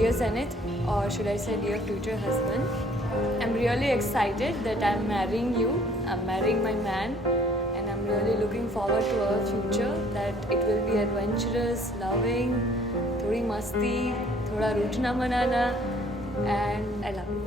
dear Zenith, or should I say dear future husband. I'm really excited that I'm marrying you. I'm marrying my man, and I'm really looking forward to our future, that it will be adventurous, loving, थोड़ी मस्ती, थोड़ा रूठना मनाना, and I love you.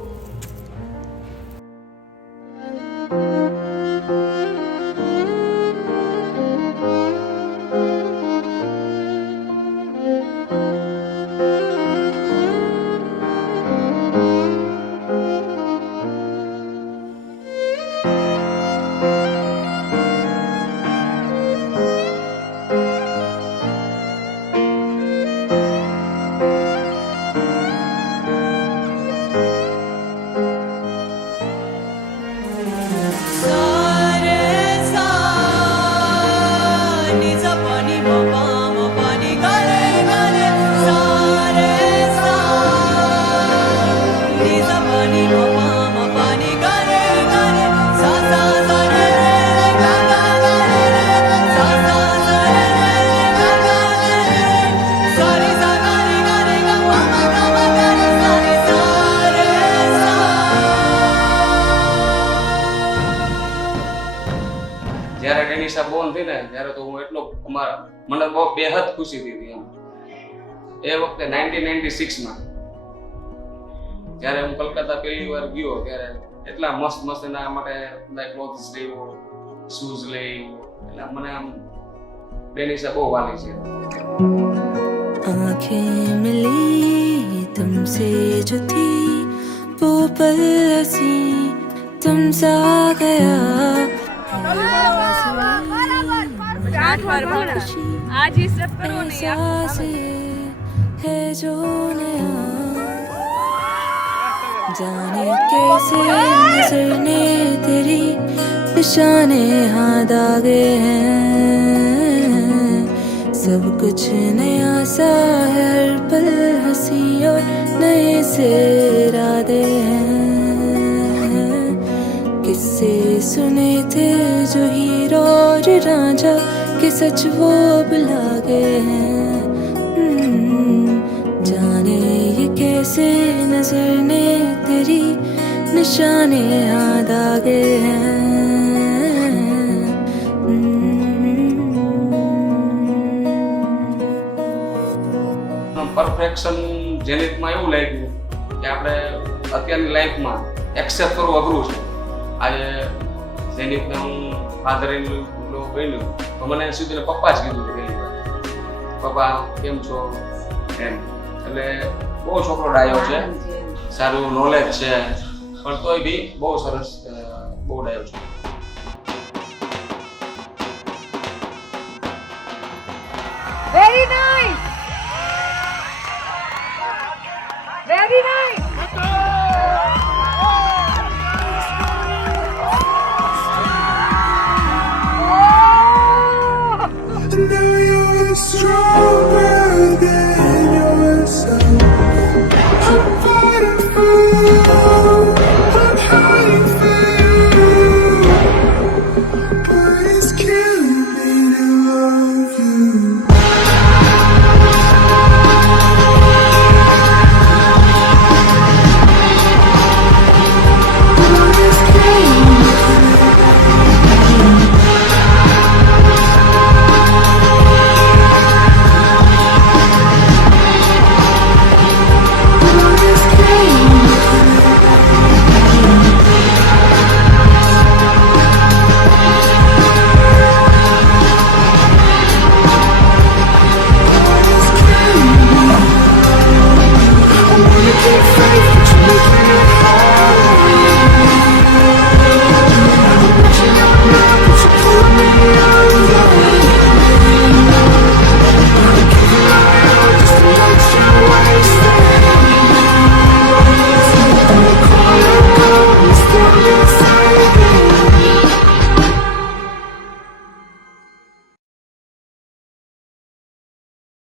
જ્યારે ડેનિશા બોર્ન થઈ ને ત્યારે તો હું એટલો મને બહુ બેહદ ખુશી થઈ એમ. એ વખતે 1996 માં જ્યારે હું કલકત્તા પહેલી વાર ગયો ત્યારે એટલા મસ્ત એના માટે બધા ક્લોથ્સ લઈ, શૂઝ લઈ, એટલે મને આમ ડેનિશા બહુ વાલી છે. आँखें मिली तुमसे जो थी वो पल हंसी तुम सा गया आज ये सब करो एहसास है जो नया जाने कैसे नजर ने तेरी निशाने हाथ आ गए हैं सब कुछ नया सा है हर पल हंसी और नए से इरादे हैं किससे सुने थे जो हीरो और रांझा के सच वो अब लागे हैं जाने ये कैसे नजर ने तेरी निशाने याद आ गए हैं પરફેક્શન જેનિથમાં એવું લાગ્યું કે આપણે અત્યારની લાઈફમાં એક્સેપ્ટ કરવું અઘરું છે. આજે જેનિથને હું ફાધર ઇન લો બન્યું તો મને સીધું પપ્પા જ કીધું પહેલી વાર, પપ્પા કેમ છો એમ. એટલે બહુ છોકરો ડાયો છે, સારું નોલેજ છે, પણ તોય બી બહુ સરસ, બહુ ડાયો છે. Very nice. Very nice. Now you're stronger than yourself. I'm fighting for you. I'm hiding for you. But it's killing me to love you. I wanna get faith, but you're looking